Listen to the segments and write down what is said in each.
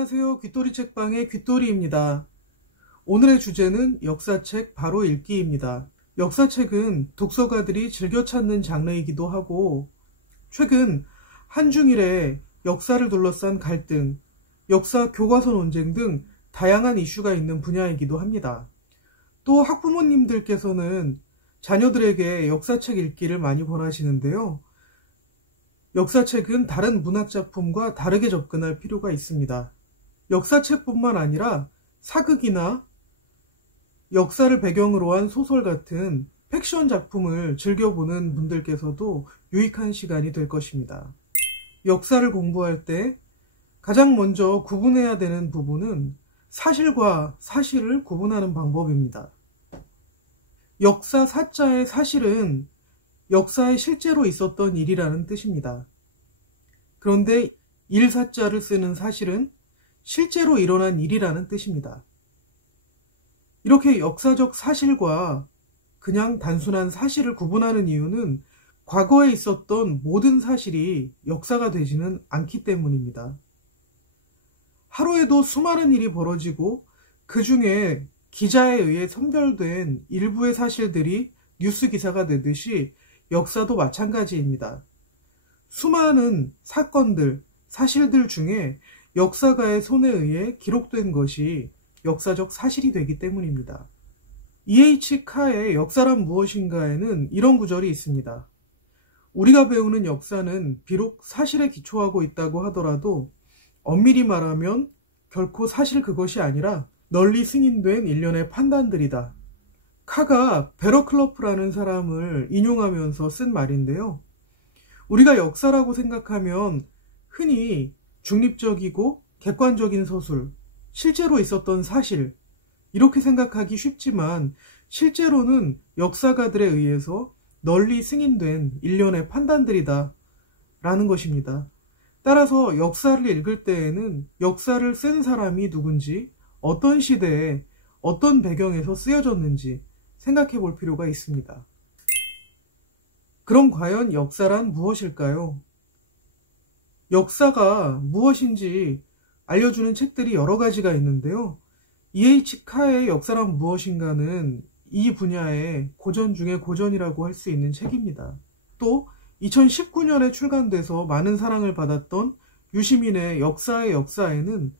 안녕하세요. 귀토리 책방의 귀토리입니다. 오늘의 주제는 역사책 바로 읽기입니다. 역사책은 독서가들이 즐겨 찾는 장르이기도 하고 최근 한중일의 역사를 둘러싼 갈등, 역사 교과서 논쟁 등 다양한 이슈가 있는 분야이기도 합니다. 또 학부모님들께서는 자녀들에게 역사책 읽기를 많이 권하시는데요. 역사책은 다른 문학작품과 다르게 접근할 필요가 있습니다. 역사책뿐만 아니라 사극이나 역사를 배경으로 한 소설 같은 팩션 작품을 즐겨보는 분들께서도 유익한 시간이 될 것입니다. 역사를 공부할 때 가장 먼저 구분해야 되는 부분은 사실과 사실을 구분하는 방법입니다. 역사 사자의 사실은 역사에 실제로 있었던 일이라는 뜻입니다. 그런데 일사자를 쓰는 사실은 실제로 일어난 일이라는 뜻입니다. 이렇게 역사적 사실과 그냥 단순한 사실을 구분하는 이유는 과거에 있었던 모든 사실이 역사가 되지는 않기 때문입니다. 하루에도 수많은 일이 벌어지고 그 중에 기자에 의해 선별된 일부의 사실들이 뉴스 기사가 되듯이 역사도 마찬가지입니다. 수많은 사건들, 사실들 중에 역사가의 손에 의해 기록된 것이 역사적 사실이 되기 때문입니다. E.H. 카의 역사란 무엇인가에는 이런 구절이 있습니다. 우리가 배우는 역사는 비록 사실에 기초하고 있다고 하더라도 엄밀히 말하면 결코 사실 그것이 아니라 널리 승인된 일련의 판단들이다. 카가 베러클로프라는 사람을 인용하면서 쓴 말인데요. 우리가 역사라고 생각하면 흔히 중립적이고 객관적인 서술, 실제로 있었던 사실, 이렇게 생각하기 쉽지만 실제로는 역사가들에 의해서 널리 승인된 일련의 판단들이다 라는 것입니다. 따라서 역사를 읽을 때에는 역사를 쓴 사람이 누군지, 어떤 시대에 어떤 배경에서 쓰여졌는지 생각해 볼 필요가 있습니다. 그럼 과연 역사란 무엇일까요? 역사가 무엇인지 알려주는 책들이 여러 가지가 있는데요. E.H. 카의 역사란 무엇인가는 이 분야의 고전 중에 고전이라고 할 수 있는 책입니다. 또 2019년에 출간돼서 많은 사랑을 받았던 유시민의 역사의 역사에는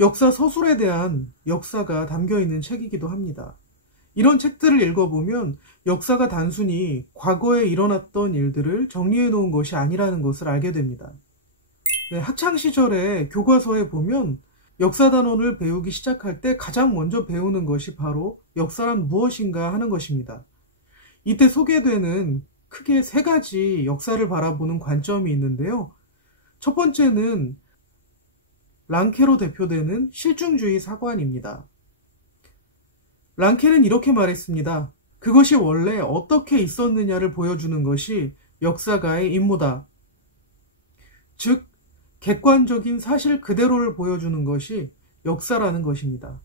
역사 서술에 대한 역사가 담겨 있는 책이기도 합니다. 이런 책들을 읽어보면 역사가 단순히 과거에 일어났던 일들을 정리해 놓은 것이 아니라는 것을 알게 됩니다. 학창시절에 교과서에 보면 역사 단원을 배우기 시작할 때 가장 먼저 배우는 것이 바로 역사란 무엇인가 하는 것입니다. 이때 소개되는 크게 세 가지 역사를 바라보는 관점이 있는데요. 첫 번째는 랑케로 대표되는 실증주의 사관입니다. 랑케는 이렇게 말했습니다. 그것이 원래 어떻게 있었느냐를 보여주는 것이 역사가의 임무다. 즉, 객관적인 사실 그대로를 보여주는 것이 역사라는 것입니다.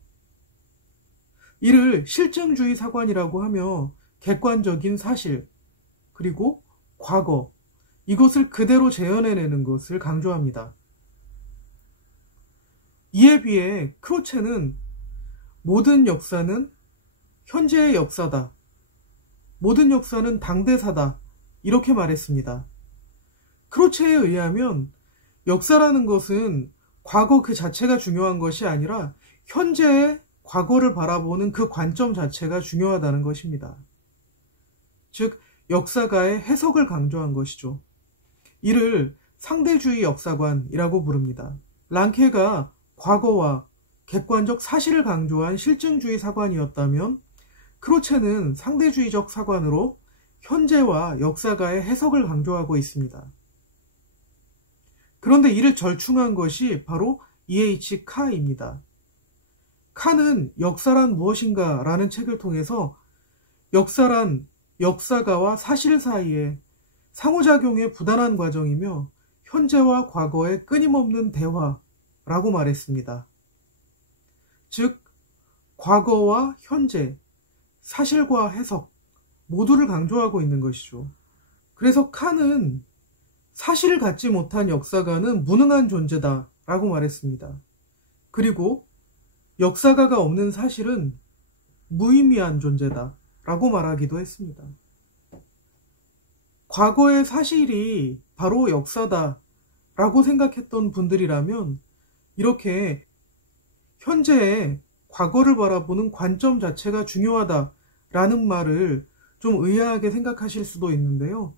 이를 실증주의 사관이라고 하며 객관적인 사실, 그리고 과거, 이것을 그대로 재현해내는 것을 강조합니다. 이에 비해 크로체는 모든 역사는 현재의 역사다. 모든 역사는 당대사다. 이렇게 말했습니다. 크로체에 의하면 역사라는 것은 과거 그 자체가 중요한 것이 아니라 현재의 과거를 바라보는 그 관점 자체가 중요하다는 것입니다. 즉, 역사가의 해석을 강조한 것이죠. 이를 상대주의 역사관이라고 부릅니다. 랑케가 과거와 객관적 사실을 강조한 실증주의 사관이었다면 크로체는 상대주의적 사관으로 현재와 역사가의 해석을 강조하고 있습니다. 그런데 이를 절충한 것이 바로 E.H. 카입니다. 카는 역사란 무엇인가 라는 책을 통해서 역사란 역사가와 사실 사이에 상호작용의 부단한 과정이며 현재와 과거의 끊임없는 대화라고 말했습니다. 즉, 과거와 현재, 사실과 해석 모두를 강조하고 있는 것이죠. 그래서 칸은 사실을 갖지 못한 역사가는 무능한 존재다 라고 말했습니다. 그리고 역사가가 없는 사실은 무의미한 존재다 라고 말하기도 했습니다. 과거의 사실이 바로 역사다 라고 생각했던 분들이라면 이렇게 현재의 과거를 바라보는 관점 자체가 중요하다 라는 말을 좀 의아하게 생각하실 수도 있는데요.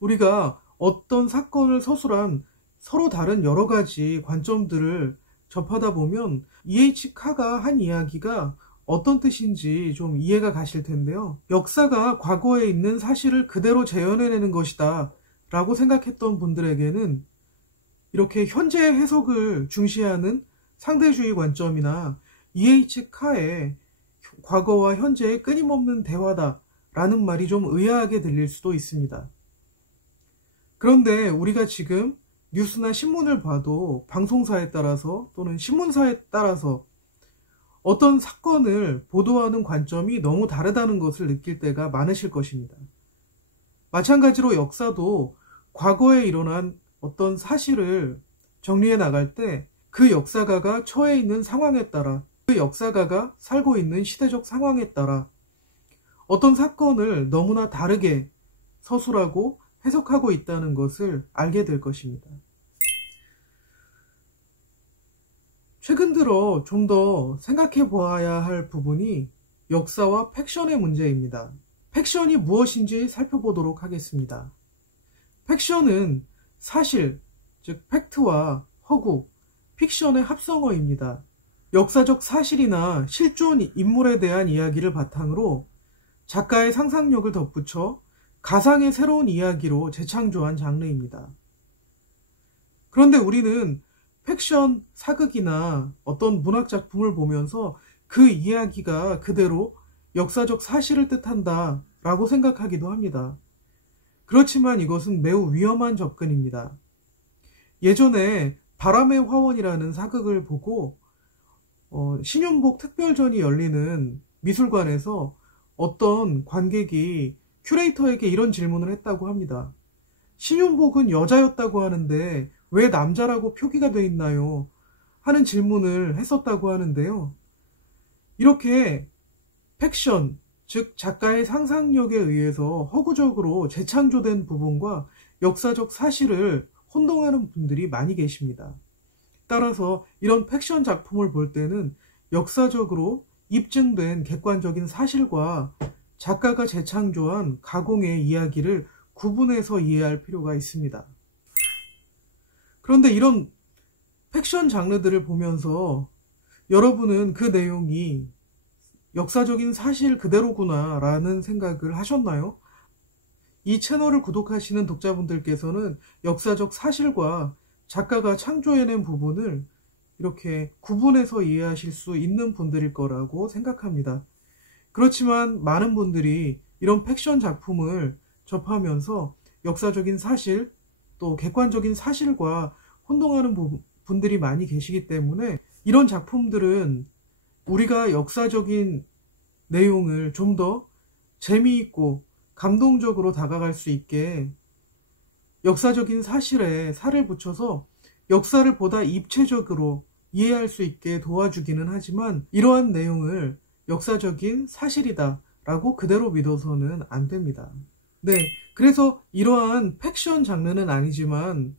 우리가 어떤 사건을 서술한 서로 다른 여러 가지 관점들을 접하다 보면 E.H. 카가 한 이야기가 어떤 뜻인지 좀 이해가 가실 텐데요. 역사가 과거에 있는 사실을 그대로 재현해내는 것이다 라고 생각했던 분들에게는 이렇게 현재의 해석을 중시하는 상대주의 관점이나 E.H. 카의 과거와 현재의 끊임없는 대화다 라는 말이 좀 의아하게 들릴 수도 있습니다. 그런데 우리가 지금 뉴스나 신문을 봐도 방송사에 따라서 또는 신문사에 따라서 어떤 사건을 보도하는 관점이 너무 다르다는 것을 느낄 때가 많으실 것입니다. 마찬가지로 역사도 과거에 일어난 어떤 사실을 정리해 나갈 때 그 역사가가 처해 있는 상황에 따라, 그 역사가가 살고 있는 시대적 상황에 따라 어떤 사건을 너무나 다르게 서술하고 해석하고 있다는 것을 알게 될 것입니다. 최근 들어 좀 더 생각해 보아야 할 부분이 역사와 팩션의 문제입니다. 팩션이 무엇인지 살펴보도록 하겠습니다. 팩션은 사실, 즉 팩트와 허구, 픽션의 합성어입니다. 역사적 사실이나 실존 인물에 대한 이야기를 바탕으로 작가의 상상력을 덧붙여 가상의 새로운 이야기로 재창조한 장르입니다. 그런데 우리는 팩션 사극이나 어떤 문학작품을 보면서 그 이야기가 그대로 역사적 사실을 뜻한다 라고 생각하기도 합니다. 그렇지만 이것은 매우 위험한 접근입니다. 예전에 바람의 화원이라는 사극을 보고 신윤복 특별전이 열리는 미술관에서 어떤 관객이 큐레이터에게 이런 질문을 했다고 합니다. 신윤복은 여자였다고 하는데 왜 남자라고 표기가 돼 있나요? 하는 질문을 했었다고 하는데요. 이렇게 팩션, 즉 작가의 상상력에 의해서 허구적으로 재창조된 부분과 역사적 사실을 혼동하는 분들이 많이 계십니다. 따라서 이런 팩션 작품을 볼 때는 역사적으로 입증된 객관적인 사실과 작가가 재창조한 가공의 이야기를 구분해서 이해할 필요가 있습니다. 그런데 이런 팩션 장르들을 보면서 여러분은 그 내용이 역사적인 사실 그대로구나 라는 생각을 하셨나요? 이 채널을 구독하시는 독자분들께서는 역사적 사실과 작가가 창조해낸 부분을 이렇게 구분해서 이해하실 수 있는 분들일 거라고 생각합니다. 그렇지만 많은 분들이 이런 팩션 작품을 접하면서 역사적인 사실, 또 객관적인 사실과 혼동하는 분들이 많이 계시기 때문에 이런 작품들은 우리가 역사적인 내용을 좀 더 재미있고 감동적으로 다가갈 수 있게 역사적인 사실에 살을 붙여서 역사를 보다 입체적으로 이해할 수 있게 도와주기는 하지만 이러한 내용을 역사적인 사실이다 라고 그대로 믿어서는 안 됩니다. 네, 그래서 이러한 팩션 장르는 아니지만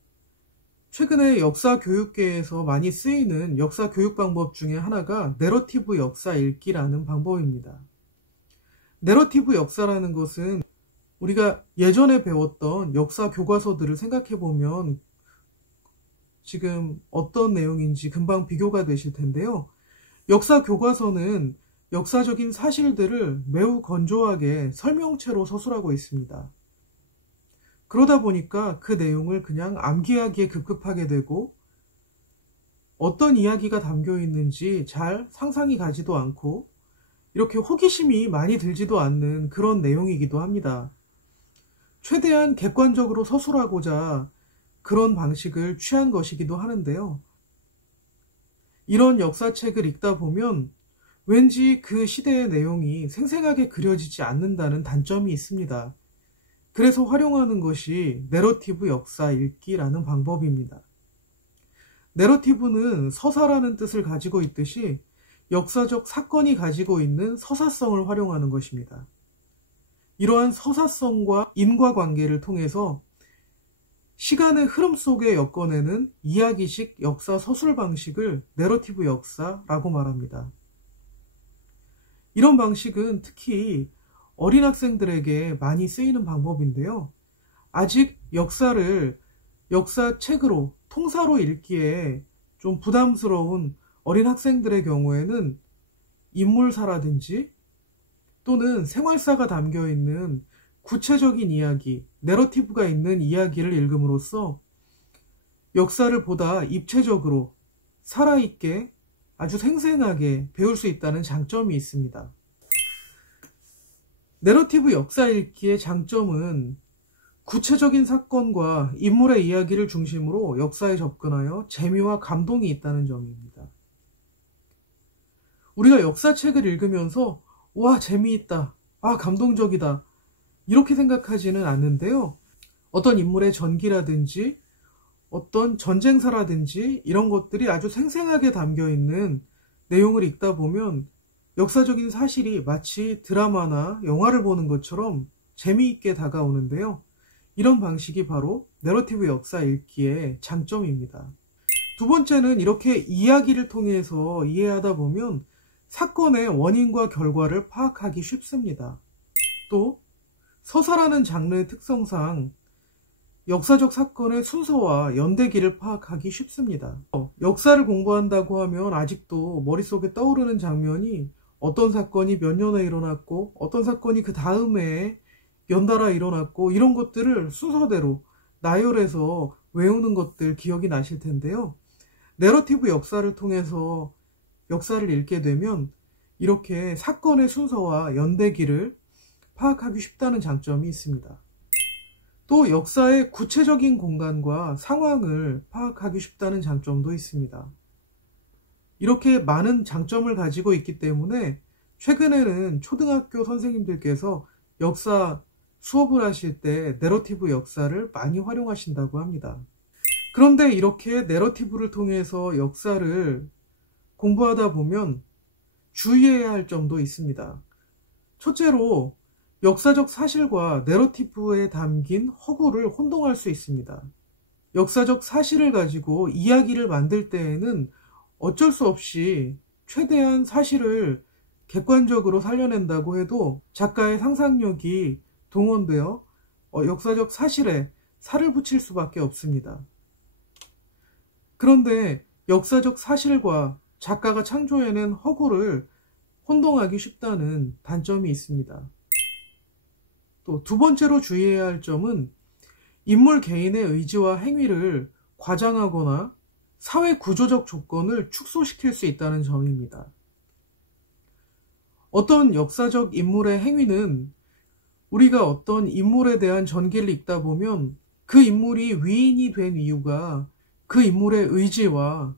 최근에 역사 교육계에서 많이 쓰이는 역사 교육 방법 중에 하나가 내러티브 역사 읽기라는 방법입니다. 내러티브 역사라는 것은 우리가 예전에 배웠던 역사 교과서들을 생각해보면 지금 어떤 내용인지 금방 비교가 되실 텐데요. 역사 교과서는 역사적인 사실들을 매우 건조하게 설명체로 서술하고 있습니다. 그러다 보니까 그 내용을 그냥 암기하기에 급급하게 되고 어떤 이야기가 담겨 있는지 잘 상상이 가지도 않고 이렇게 호기심이 많이 들지도 않는 그런 내용이기도 합니다. 최대한 객관적으로 서술하고자 그런 방식을 취한 것이기도 하는데요. 이런 역사책을 읽다 보면 왠지 그 시대의 내용이 생생하게 그려지지 않는다는 단점이 있습니다. 그래서 활용하는 것이 내러티브 역사 읽기라는 방법입니다. 내러티브는 서사라는 뜻을 가지고 있듯이 역사적 사건이 가지고 있는 서사성을 활용하는 것입니다. 이러한 서사성과 인과관계를 통해서 시간의 흐름 속에 엮어내는 이야기식 역사 서술 방식을 내러티브 역사라고 말합니다. 이런 방식은 특히 어린 학생들에게 많이 쓰이는 방법인데요. 아직 역사를 역사책으로 통사로 읽기에 좀 부담스러운 어린 학생들의 경우에는 인물사라든지 또는 생활사가 담겨있는 구체적인 이야기, 내러티브가 있는 이야기를 읽음으로써 역사를 보다 입체적으로 살아있게 아주 생생하게 배울 수 있다는 장점이 있습니다. 내러티브 역사 읽기의 장점은 구체적인 사건과 인물의 이야기를 중심으로 역사에 접근하여 재미와 감동이 있다는 점입니다. 우리가 역사책을 읽으면서 와, 재미있다, 아, 감동적이다 이렇게 생각하지는 않는데요. 어떤 인물의 전기라든지 어떤 전쟁사라든지 이런 것들이 아주 생생하게 담겨있는 내용을 읽다 보면 역사적인 사실이 마치 드라마나 영화를 보는 것처럼 재미있게 다가오는데요. 이런 방식이 바로 내러티브 역사 읽기의 장점입니다. 두 번째는 이렇게 이야기를 통해서 이해하다 보면 사건의 원인과 결과를 파악하기 쉽습니다. 또 서사라는 장르의 특성상 역사적 사건의 순서와 연대기를 파악하기 쉽습니다. 역사를 공부한다고 하면 아직도 머릿속에 떠오르는 장면이 어떤 사건이 몇 년에 일어났고 어떤 사건이 그 다음에 연달아 일어났고 이런 것들을 순서대로 나열해서 외우는 것들 기억이 나실 텐데요. 내러티브 역사를 통해서 역사를 읽게 되면 이렇게 사건의 순서와 연대기를 파악하기 쉽다는 장점이 있습니다. 또 역사의 구체적인 공간과 상황을 파악하기 쉽다는 장점도 있습니다. 이렇게 많은 장점을 가지고 있기 때문에 최근에는 초등학교 선생님들께서 역사 수업을 하실 때 내러티브 역사를 많이 활용하신다고 합니다. 그런데 이렇게 내러티브를 통해서 역사를 공부하다 보면 주의해야 할 점도 있습니다. 첫째로 역사적 사실과 내러티브에 담긴 허구를 혼동할 수 있습니다. 역사적 사실을 가지고 이야기를 만들 때에는 어쩔 수 없이 최대한 사실을 객관적으로 살려낸다고 해도 작가의 상상력이 동원되어 역사적 사실에 살을 붙일 수밖에 없습니다. 그런데 역사적 사실과 작가가 창조해낸 허구를 혼동하기 쉽다는 단점이 있습니다. 또 두 번째로 주의해야 할 점은 인물 개인의 의지와 행위를 과장하거나 사회 구조적 조건을 축소시킬 수 있다는 점입니다. 어떤 역사적 인물의 행위는 우리가 어떤 인물에 대한 전기를 읽다 보면 그 인물이 위인이 된 이유가 그 인물의 의지와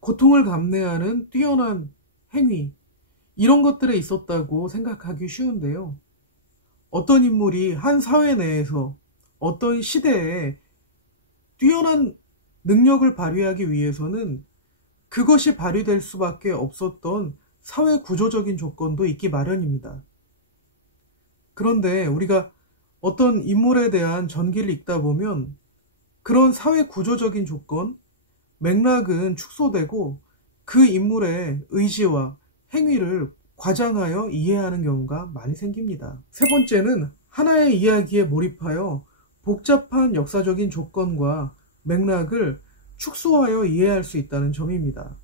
고통을 감내하는 뛰어난 행위, 이런 것들에 있었다고 생각하기 쉬운데요. 어떤 인물이 한 사회 내에서 어떤 시대에 뛰어난 능력을 발휘하기 위해서는 그것이 발휘될 수밖에 없었던 사회 구조적인 조건도 있기 마련입니다. 그런데 우리가 어떤 인물에 대한 전기를 읽다 보면 그런 사회 구조적인 조건, 맥락은 축소되고 그 인물의 의지와 행위를 과장하여 이해하는 경우가 많이 생깁니다. 세 번째는 하나의 이야기에 몰입하여 복잡한 역사적인 조건과 맥락을 축소하여 이해할 수 있다는 점입니다.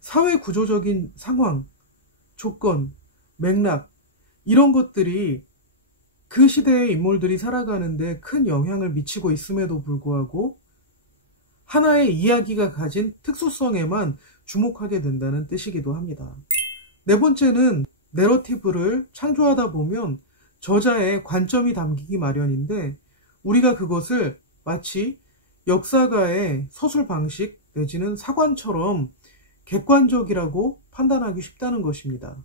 사회 구조적인 상황, 조건, 맥락, 이런 것들이 그 시대의 인물들이 살아가는데 큰 영향을 미치고 있음에도 불구하고 하나의 이야기가 가진 특수성에만 주목하게 된다는 뜻이기도 합니다. 네 번째는 내러티브를 창조하다 보면 저자의 관점이 담기기 마련인데 우리가 그것을 마치 역사가의 서술 방식 내지는 사관처럼 객관적이라고 판단하기 쉽다는 것입니다.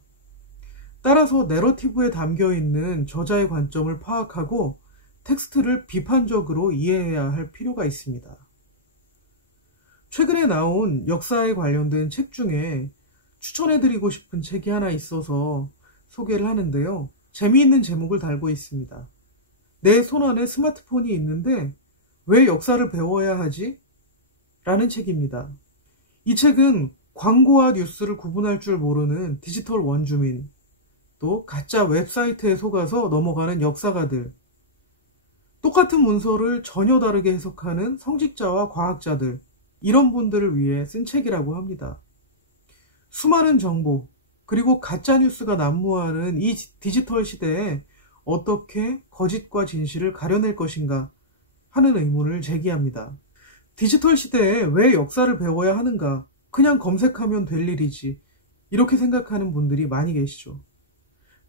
따라서 내러티브에 담겨있는 저자의 관점을 파악하고 텍스트를 비판적으로 이해해야 할 필요가 있습니다. 최근에 나온 역사에 관련된 책 중에 추천해드리고 싶은 책이 하나 있어서 소개를 하는데요. 재미있는 제목을 달고 있습니다. 내 손안에 스마트폰이 있는데 왜 역사를 배워야 하지? 라는 책입니다. 이 책은 광고와 뉴스를 구분할 줄 모르는 디지털 원주민, 또 가짜 웹사이트에 속아서 넘어가는 역사가들, 똑같은 문서를 전혀 다르게 해석하는 성직자와 과학자들, 이런 분들을 위해 쓴 책이라고 합니다. 수많은 정보, 그리고 가짜뉴스가 난무하는 이 디지털 시대에 어떻게 거짓과 진실을 가려낼 것인가 하는 의문을 제기합니다. 디지털 시대에 왜 역사를 배워야 하는가? 그냥 검색하면 될 일이지. 이렇게 생각하는 분들이 많이 계시죠.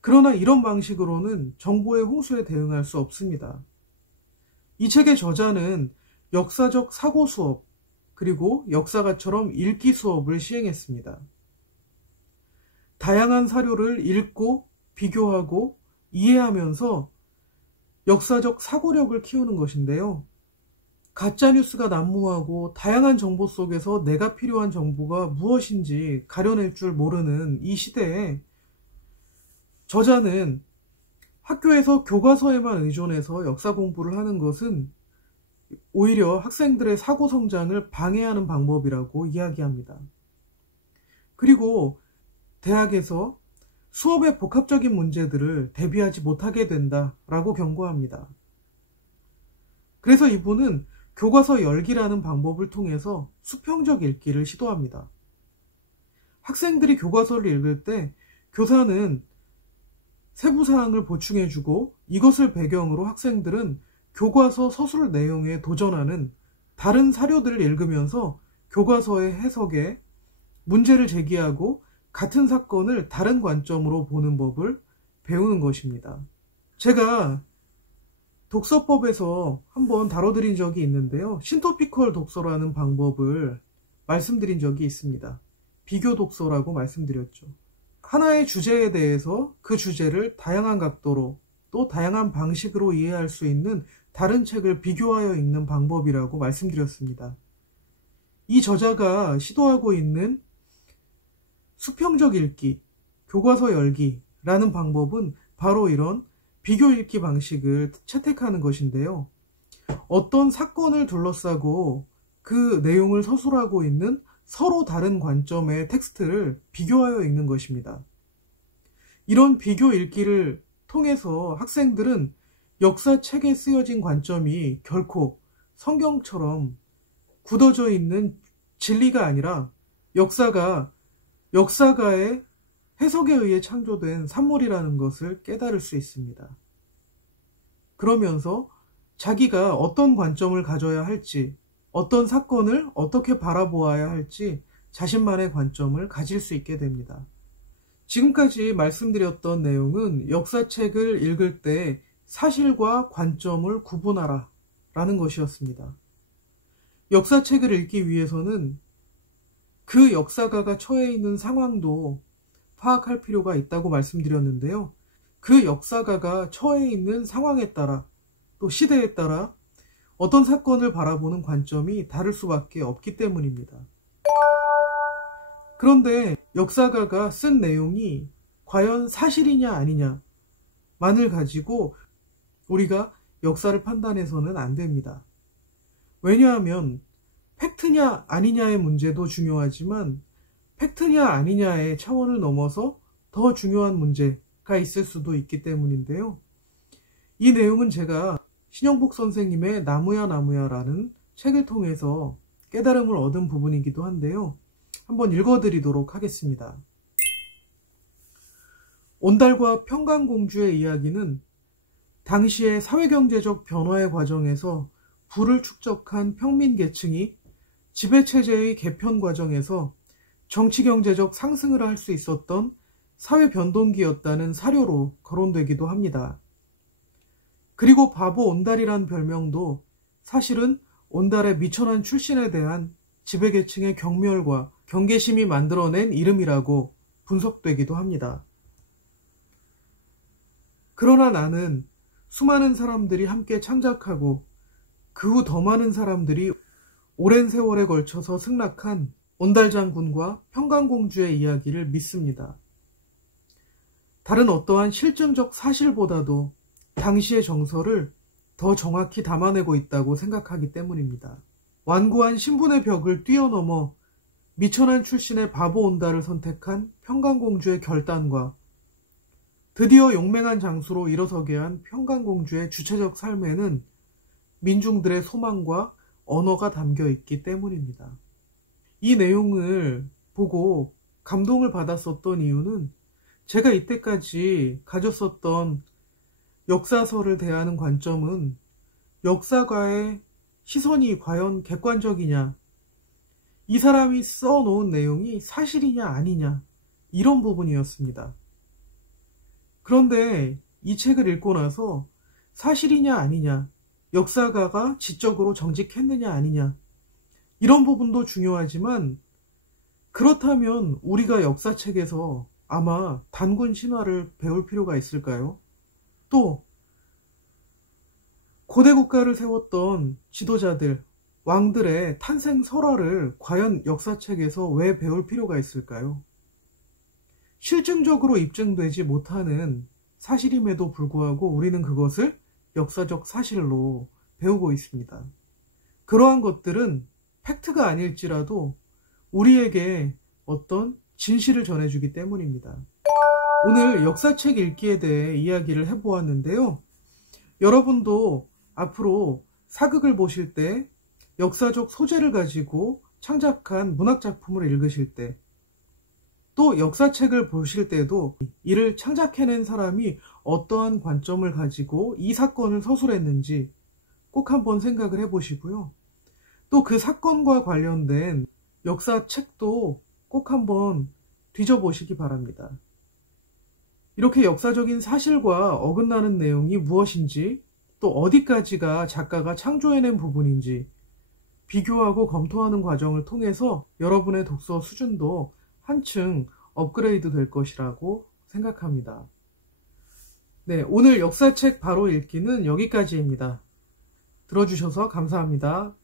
그러나 이런 방식으로는 정보의 홍수에 대응할 수 없습니다. 이 책의 저자는 역사적 사고 수업, 그리고 역사가처럼 읽기 수업을 시행했습니다. 다양한 사료를 읽고 비교하고 이해하면서 역사적 사고력을 키우는 것인데요. 가짜뉴스가 난무하고 다양한 정보 속에서 내가 필요한 정보가 무엇인지 가려낼 줄 모르는 이 시대에 저자는 학교에서 교과서에만 의존해서 역사 공부를 하는 것은 오히려 학생들의 사고 성장을 방해하는 방법이라고 이야기합니다. 그리고 대학에서 수업의 복합적인 문제들을 대비하지 못하게 된다라고 경고합니다. 그래서 이분은 교과서 열기라는 방법을 통해서 수평적 읽기를 시도합니다. 학생들이 교과서를 읽을 때 교사는 세부사항을 보충해주고 이것을 배경으로 학생들은 교과서 서술 내용에 도전하는 다른 사료들을 읽으면서 교과서의 해석에 문제를 제기하고 같은 사건을 다른 관점으로 보는 법을 배우는 것입니다. 제가 독서법에서 한번 다뤄드린 적이 있는데요. 신토피컬 독서라는 방법을 말씀드린 적이 있습니다. 비교 독서라고 말씀드렸죠. 하나의 주제에 대해서 그 주제를 다양한 각도로 또 다양한 방식으로 이해할 수 있는 다른 책을 비교하여 읽는 방법이라고 말씀드렸습니다. 이 저자가 시도하고 있는 수평적 읽기, 교과서 열기라는 방법은 바로 이런 비교 읽기 방식을 채택하는 것인데요. 어떤 사건을 둘러싸고 그 내용을 서술하고 있는 서로 다른 관점의 텍스트를 비교하여 읽는 것입니다. 이런 비교 읽기를 통해서 학생들은 역사책에 쓰여진 관점이 결코 성경처럼 굳어져 있는 진리가 아니라 역사가의 해석에 의해 창조된 산물이라는 것을 깨달을 수 있습니다. 그러면서 자기가 어떤 관점을 가져야 할지, 어떤 사건을 어떻게 바라보아야 할지 자신만의 관점을 가질 수 있게 됩니다. 지금까지 말씀드렸던 내용은 역사책을 읽을 때 사실과 관점을 구분하라 라는 것이었습니다. 역사책을 읽기 위해서는 그 역사가가 처해 있는 상황도 파악할 필요가 있다고 말씀드렸는데요. 그 역사가가 처해 있는 상황에 따라 또 시대에 따라 어떤 사건을 바라보는 관점이 다를 수밖에 없기 때문입니다. 그런데 역사가가 쓴 내용이 과연 사실이냐 아니냐만을 가지고 우리가 역사를 판단해서는 안 됩니다. 왜냐하면 팩트냐 아니냐의 문제도 중요하지만 팩트냐 아니냐의 차원을 넘어서 더 중요한 문제가 있을 수도 있기 때문인데요. 이 내용은 제가 신영복 선생님의 나무야라는 책을 통해서 깨달음을 얻은 부분이기도 한데요. 한번 읽어드리도록 하겠습니다. 온달과 평강공주의 이야기는 당시의 사회경제적 변화의 과정에서 부를 축적한 평민계층이 지배체제의 개편 과정에서 정치경제적 상승을 할 수 있었던 사회변동기였다는 사료로 거론되기도 합니다. 그리고 바보 온달이란 별명도 사실은 온달의 미천한 출신에 대한 지배계층의 경멸과 경계심이 만들어낸 이름이라고 분석되기도 합니다. 그러나 나는 수많은 사람들이 함께 창작하고 그 후 더 많은 사람들이 오랜 세월에 걸쳐서 승락한 온달장군과 평강공주의 이야기를 믿습니다. 다른 어떠한 실증적 사실보다도 당시의 정서를 더 정확히 담아내고 있다고 생각하기 때문입니다. 완고한 신분의 벽을 뛰어넘어 미천한 출신의 바보 온달을 선택한 평강공주의 결단과 드디어 용맹한 장수로 일어서게 한 평강공주의 주체적 삶에는 민중들의 소망과 언어가 담겨 있기 때문입니다. 이 내용을 보고 감동을 받았었던 이유는 제가 이때까지 가졌었던 역사서를 대하는 관점은 역사가의 시선이 과연 객관적이냐, 이 사람이 써놓은 내용이 사실이냐 아니냐, 이런 부분이었습니다. 그런데 이 책을 읽고 나서 사실이냐 아니냐, 역사가가 지적으로 정직했느냐 아니냐, 이런 부분도 중요하지만 그렇다면 우리가 역사책에서 아마 단군 신화를 배울 필요가 있을까요? 또 고대 국가를 세웠던 지도자들, 왕들의 탄생 설화를 과연 역사책에서 왜 배울 필요가 있을까요? 실증적으로 입증되지 못하는 사실임에도 불구하고 우리는 그것을 역사적 사실로 배우고 있습니다. 그러한 것들은 팩트가 아닐지라도 우리에게 어떤 진실을 전해주기 때문입니다. 오늘 역사책 읽기에 대해 이야기를 해보았는데요. 여러분도 앞으로 사극을 보실 때 역사적 소재를 가지고 창작한 문학작품을 읽으실 때, 또 역사책을 보실 때도 이를 창작해낸 사람이 어떠한 관점을 가지고 이 사건을 서술했는지 꼭 한번 생각을 해보시고요. 또 그 사건과 관련된 역사책도 꼭 한번 뒤져보시기 바랍니다. 이렇게 역사적인 사실과 어긋나는 내용이 무엇인지, 또 어디까지가 작가가 창조해낸 부분인지 비교하고 검토하는 과정을 통해서 여러분의 독서 수준도 한층 업그레이드 될 것이라고 생각합니다. 네, 오늘 역사책 바로 읽기는 여기까지입니다. 들어주셔서 감사합니다.